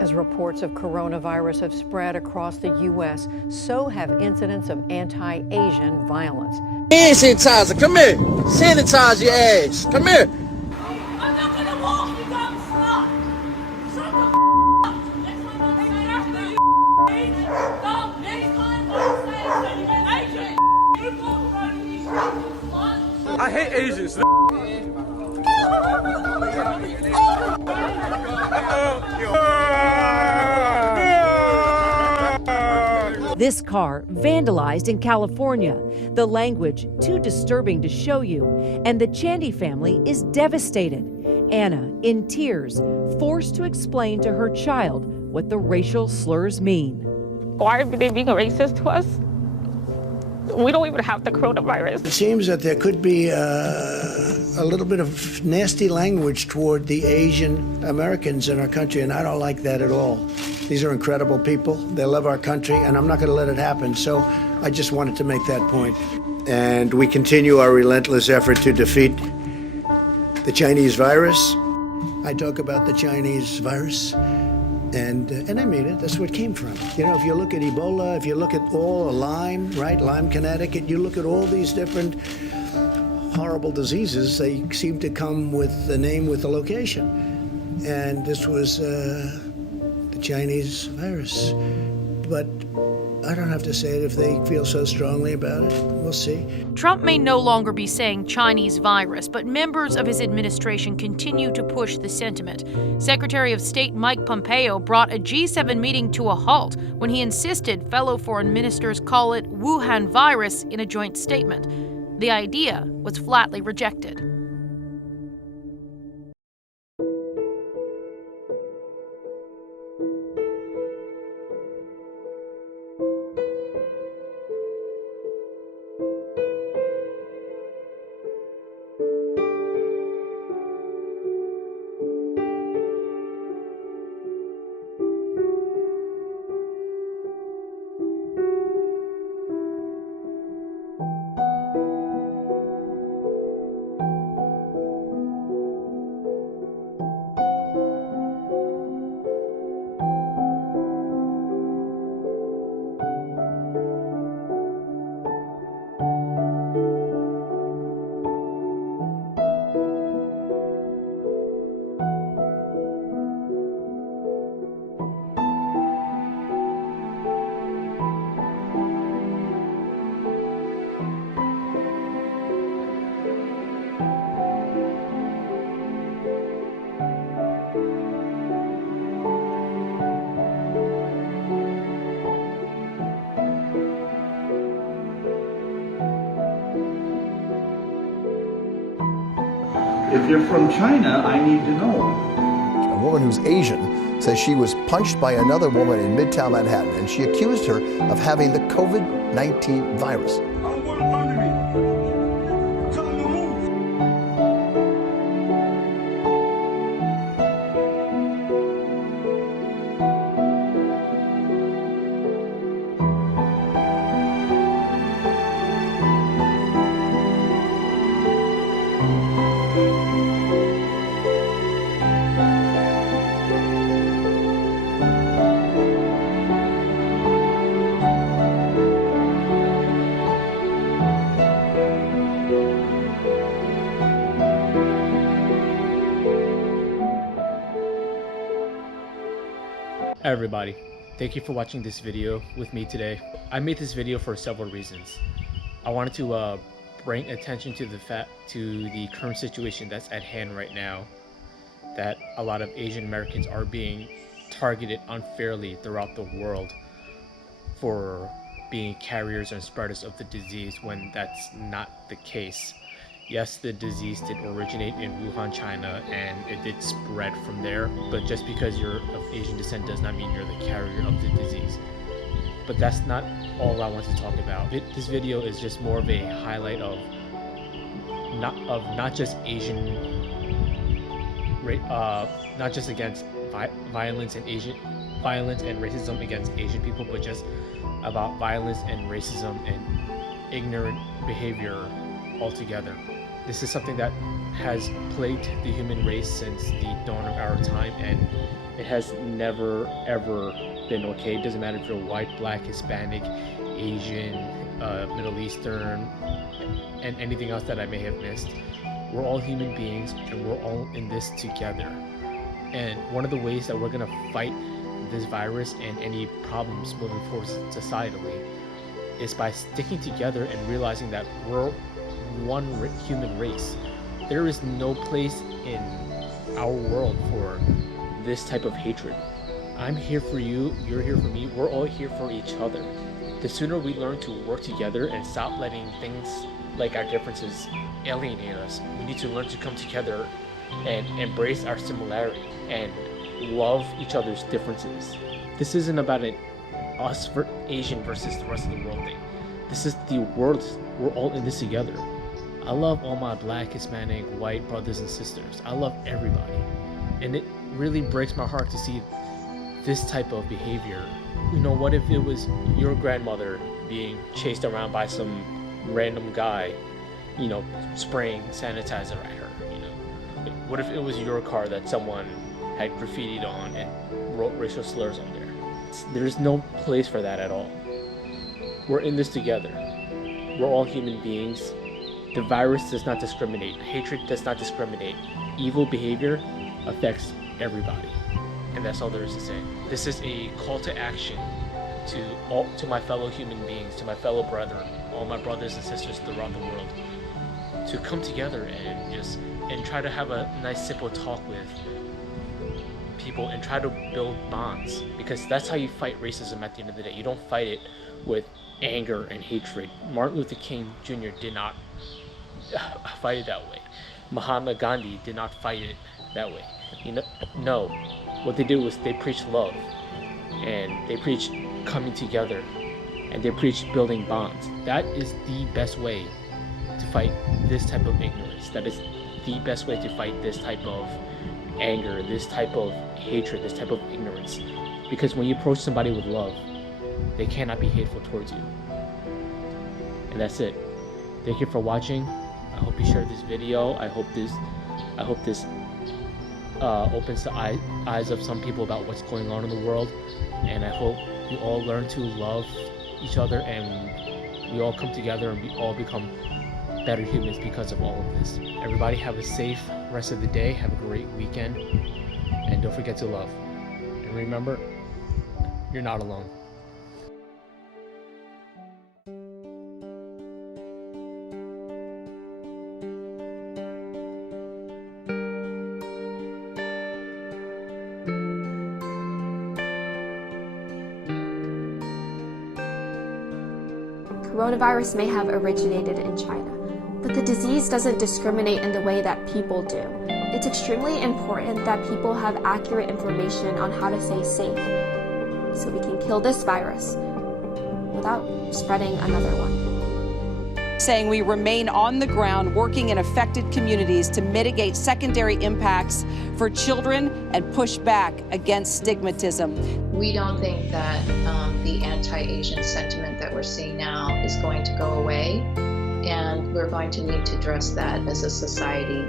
As reports of coronavirus have spread across the U.S., so have incidents of anti-Asian violence. Hand sanitizer, come here. Sanitize your ass. Come here. I'm not gonna walk, you dumb slut! Shut the up! Next time I'm saying after you dumb, next time I'm saying Asian, you walk around in these streets, you slut! I hate Asians. This car vandalized in California. The language too disturbing to show you, and the Chandy family is devastated. Anna, in tears, forced to explain to her child what the racial slurs mean. Why are they being racist to us? We don't even have the coronavirus. It seems that there could be a little bit of nasty language toward the Asian Americans in our country, and I don't like that at all. These are incredible people. They love our country, and I'm not going to let it happen. So I just wanted to make that point. And we continue our relentless effort to defeat the Chinese virus. I talk about the Chinese virus, and I mean it. That's where it came from. You know, if you look at Ebola, if you look at Lyme, right? Lyme, Connecticut, you look at all these different horrible diseases, they seem to come with the name, with the location. And this was the Chinese virus. But I don't have to say it if they feel so strongly about it. We'll see. Trump may no longer be saying Chinese virus, but members of his administration continue to push the sentiment. Secretary of State Mike Pompeo brought a G7 meeting to a halt when he insisted fellow foreign ministers call it Wuhan virus in a joint statement. The idea was flatly rejected. If you're from China, I need to know. A woman who's Asian says she was punched by another woman in Midtown Manhattan, and she accused her of having the COVID-19 virus. Hi everybody, thank you for watching this video with me today. I made this video for several reasons. I wanted to bring attention to the current situation that's at hand right now, that a lot of Asian Americans are being targeted unfairly throughout the world for being carriers and spreaders of the disease when that's not the case. Yes, the disease did originate in Wuhan, China, and it did spread from there, but just because you're of Asian descent does not mean you're the carrier of the disease. But that's not all I want to talk about. This video is just more of a highlight of not just Asian, not just against violence and racism against Asian people, but just about violence and racism and ignorant behavior altogether. This is something that has plagued the human race since the dawn of our time, and it has never ever been okay. It doesn't matter if you're white, black, Hispanic, Asian, Middle Eastern, and anything else that I may have missed. We're all human beings, and we're all in this together. And one of the ways that we're gonna fight this virus and any problems moving forward societally is by sticking together and realizing that we're one human race. There is no place in our world for this type of hatred. I'm here for you, you're here for me, we're all here for each other. The sooner we learn to work together and stop letting things like our differences alienate us, we need to learn to come together and embrace our similarity and love each other's differences. This isn't about an us for Asian versus the rest of the world thing. This is the world. We're all in this together. I love all my black, Hispanic, white brothers and sisters. I love everybody. And it really breaks my heart to see this type of behavior. You know, what if it was your grandmother being chased around by some random guy, you know, spraying sanitizer at her, you know? What if it was your car that someone had graffitied on and wrote racial slurs on there? There's no place for that at all. We're in this together. We're all human beings. The virus does not discriminate. Hatred does not discriminate. Evil behavior affects everybody. And that's all there is to say. This is a call to action to my fellow human beings, to my fellow brethren, all my brothers and sisters throughout the world, to come together and try to have a nice simple talk with people and try to build bonds, because that's how you fight racism at the end of the day. You don't fight it with anger and hatred. Martin Luther King Jr. did not fight it that way. Mahatma Gandhi did not fight it that way. You know, no. What they did was they preached love, and they preached coming together, and they preached building bonds. That is the best way to fight this type of ignorance. That is the best way to fight this type of anger, this type of hatred, this type of ignorance. Because when you approach somebody with love, they cannot be hateful towards you. And that's it. Thank you for watching. I hope you share this video. I hope this opens the eyes of some people about what's going on in the world. And I hope we all learn to love each other, and we all come together and we all become better humans because of all of this. Everybody have a safe rest of the day. Have a great weekend. And don't forget to love. And remember, you're not alone. Coronavirus may have originated in China, but the disease doesn't discriminate in the way that people do. It's extremely important that people have accurate information on how to stay safe so we can kill this virus without spreading another one. Saying we remain on the ground working in affected communities to mitigate secondary impacts for children and push back against stigmatism. We don't think that the anti-Asian sentiment that we're seeing now is going to go away, and we're going to need to address that as a society.